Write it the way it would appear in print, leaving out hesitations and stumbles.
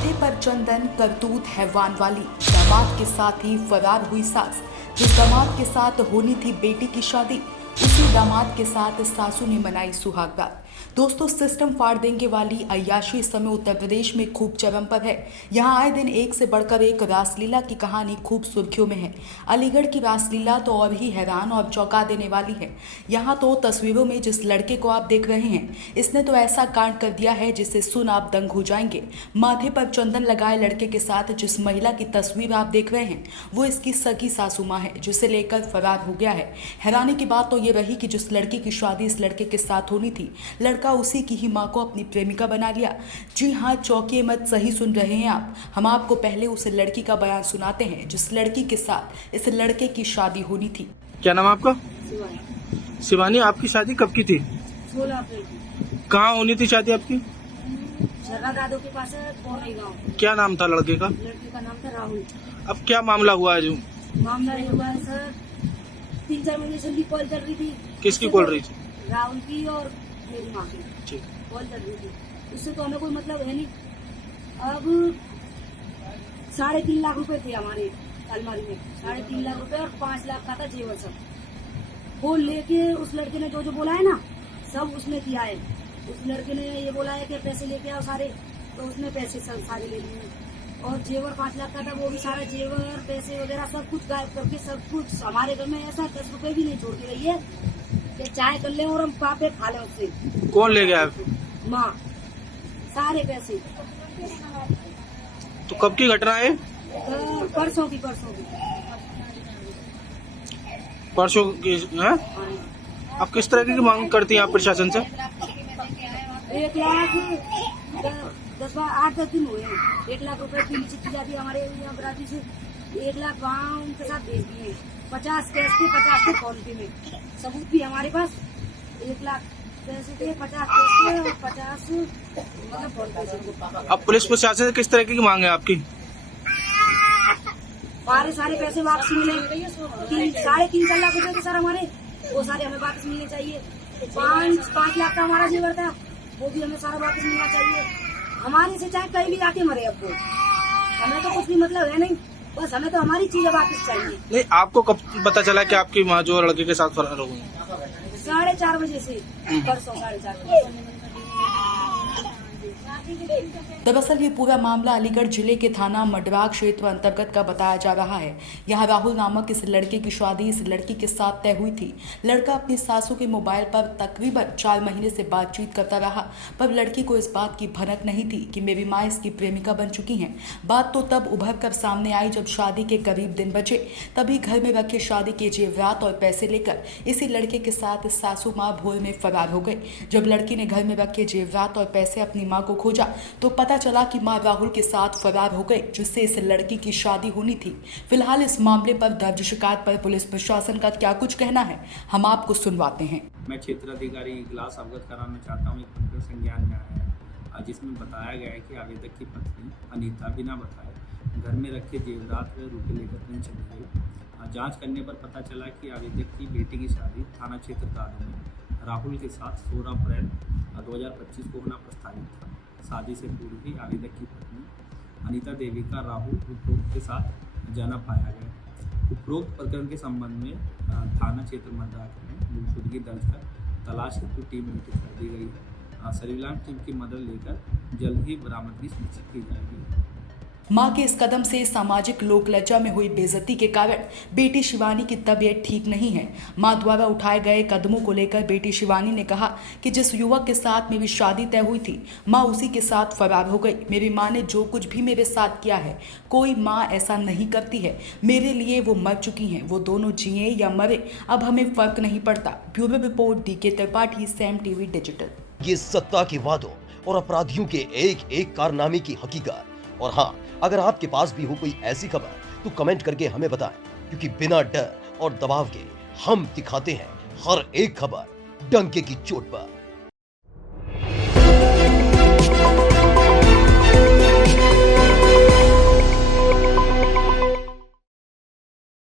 माथे पर चंदन, करतूत हैवान वाली, दामाद के साथ ही फरार हुई सास। जिस दामाद के साथ होनी थी बेटी की शादी, उसी दामाद के साथ सासू ने मनाई सुहाग रात। दोस्तों, सिस्टम फाड़ देंगे वाली अय्याशी इस समय उत्तर प्रदेश में खूब चरम पर है। यहाँ आए दिन एक से बढ़कर एक रासलीला की कहानी खूब सुर्खियों में है। अलीगढ़ की रासलीला तो और ही हैरान और चौंका देने वाली है। यहाँ तो तस्वीरों में जिस लड़के को आप देख रहे हैं, इसने तो ऐसा कांड कर दिया है जिसे सुन आप दंग हो जाएंगे। माथे पर चंदन लगाए लड़के के साथ जिस महिला की तस्वीर आप देख रहे हैं, वो इसकी सगी सासू माँ है, जिसे लेकर फरार हो गया है। हैरानी की बात तो ये रही कि जिस लड़की की शादी इस लड़के के साथ होनी थी, लड़का उसी की ही मां को अपनी प्रेमिका बना लिया। जी हाँ, चौंकिए मत, सही सुन रहे हैं आप। हम आपको पहले उस लड़की का बयान सुनाते हैं जिस लड़की के साथ इस लड़के की शादी होनी थी। क्या नाम है आपका? शिवानी। आपकी शादी कब की थी? 16 अप्रैल को। कहाँ होनी थी शादी आपकी? शर्रा दादो के पास है, पौड़ी गाँव। क्या नाम था लड़के का? लड़के का नाम था राहुल। अब क्या मामला हुआ है? जो मामला ये हुआ है सर, 3-4 महीने से उनकी कॉल चल रही थी। किसकी कॉल रही थी? राहुल की और मेरी माँ की ठीक। कॉल चल रही थी। उससे तो हमें कोई मतलब है नहीं। अब 3.5 लाख रुपए थे हमारे अलमारी में, 3.5 लाख रुपए और 5 लाख का था जेवर सब। वो लेके उस लड़के ने जो जो बोला है ना, सब उसने किया है। उस लड़के ने ये बोला है कि पैसे लेके आओ सारे, तो उसने पैसे सब सारे ले लिए। और जेवर 5 लाख का था, वो भी सारा जेवर पैसे वगैरह सब कुछ गायब करके, सब कुछ हमारे घर में ऐसा 10 रुपए भी नहीं छोड़ के रही है कि चाय कर ले और हम पापे खा लें उससे। कौन ले गया? माँ, सारे पैसे। तो कब की घटना है? परसों की परसों की है? आप किस तरह की मांग करती हैं आप प्रशासन से? 1 लाख 8-10 दिन हुए हैं। 1 लाख रुपए की चिट्ठी जाती है हमारे यहाँ बराती से। 1 लाख वहाँ उनके साथ भेज दिए, 50 कैश थे, 50 थे फोन पे में। सबूत भी हमारे पास। 1 लाख पैसे थे, 50 कैश थे और 50 मतलब फोन पे से। अब पुलिस प्रशासन से किस तरह की मांग है आपकी? हमारे सारे पैसे वापस मिले। 3.5-4 लाख रुपए थे सर हमारे, वो सारे हमें वापस मिलने चाहिए। 5 लाख का हमारा जेवर था, वो भी हमें सारा वापस मिलना चाहिए। हमारे से चाहे कहीं भी आके मरे, अब वो हमें तो कुछ भी मतलब है नहीं, बस हमें तो हमारी चीजें वापस चाहिए। नहीं, आपको कब पता चला कि आपकी माँ जो लड़के के साथ फरार हो गई? 4:30 बजे से, परसों 4:30 बजे। दरअसल ये पूरा मामला अलीगढ़ जिले के थाना मडरा क्षेत्र अंतर्गत का बताया जा रहा है। यहाँ राहुल नामक इस लड़के की शादी इस लड़की के साथ तय हुई थी। लड़का अपनी सासू के मोबाइल पर तकरीबन 4 महीने से बातचीत करता रहा, पर लड़की को इस बात की भनक नहीं थी कि मेरी माँ इसकी प्रेमिका बन चुकी हैं। बात तो तब उभर कर सामने आई जब शादी के करीब दिन बचे, तभी घर में रखे शादी के जेवरात और पैसे लेकर इसी लड़के के साथ सासू माँ भोर में फरार हो गई। जब लड़की ने घर में रखे जेवरात और पैसे अपनी माँ को खोजा तो पता चला कि मां राहुल के साथ फरार हो गए, जिससे इस लड़की की शादी होनी थी। फिलहाल इस मामले पर दर्ज शिकायत पर पुलिस प्रशासन का क्या कुछ कहना है, हम आपको सुनवाते हैं। मैं क्षेत्र अधिकारी इगलास अवगत कराना चाहता हूँ। एक पत्र संज्ञान में आया है जिसमें बताया गया है कि आवेदक की पत्नी अनीता बिना बताए घर में रखे जेवरात व रुपये लेकर कहीं चली गई। जाँच करने पर पता चला कि आवेदक की बेटी की शादी थाना क्षेत्र दादो में राहुल के साथ 16 अप्रैल 2025 को होना प्रस्तावित था। शादी से पूर्व ही आवेदक की पत्नी अनीता देवी का राहुल उपरोक्त के साथ जाना पाया गया। उपरोक्त प्रकरण के संबंध में थाना क्षेत्र मद्रास में गुमशुदगी दर्ज कर तलाश हेतु टीम गठित कर दी गई है। सर्विलांस टीम की मदद लेकर जल्द ही बरामदगी सुनिश्चित की जाएगी। मां के इस कदम से सामाजिक लोकलज्जा में हुई बेइज्जती के कारण बेटी शिवानी की तबीयत ठीक नहीं है। मां द्वारा उठाए गए कदमों को लेकर बेटी शिवानी ने कहा कि जिस युवक के साथ मेरी शादी तय हुई थी, मां उसी के साथ फरार हो गई। मेरी मां ने जो कुछ भी मेरे साथ किया है, कोई मां ऐसा नहीं करती है। मेरे लिए वो मर चुकी हैं, वो दोनों जिए या मरे, अब हमें फर्क नहीं पड़ता। Bureau report DK Tripathi, Sam TV digital. ये सत्ता के वादों और अपराधियों के एक एक कारनामे की हकीकत। और हाँ, अगर आपके पास भी हो कोई ऐसी खबर तो कमेंट करके हमें बताएं, क्योंकि बिना डर और दबाव के हम दिखाते हैं हर एक खबर डंके की चोट पर।